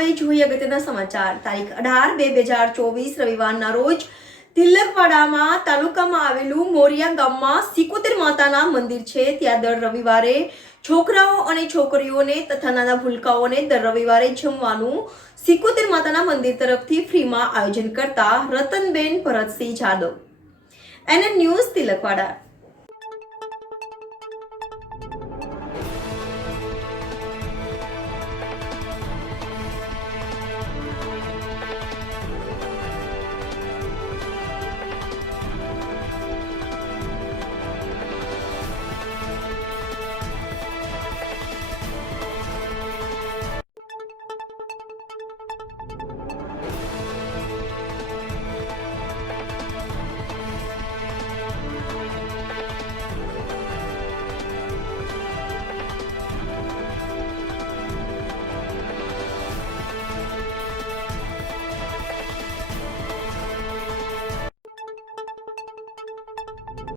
હવે જોઈએ અગત્યના સમાચાર. તારીખ 18/2/2024 રવિવારના રોજ તિલકવાડામાં તાલુકામાં આવેલું મોરિયા ગામમાં સિકોતેર માતાના મંદિર છે. ત્યાં દર રવિવારે છોકરાઓ અને છોકરીઓને તથા નાના ભૂલકાઓને દર રવિવારે જમવાનું સિકોતેર માતાના મંદિર તરફથી ફ્રીમાં આયોજન કરતા રતનબેન ભરતસિંહ જાદવ, NN ન્યૂઝ, તિલકવાડા.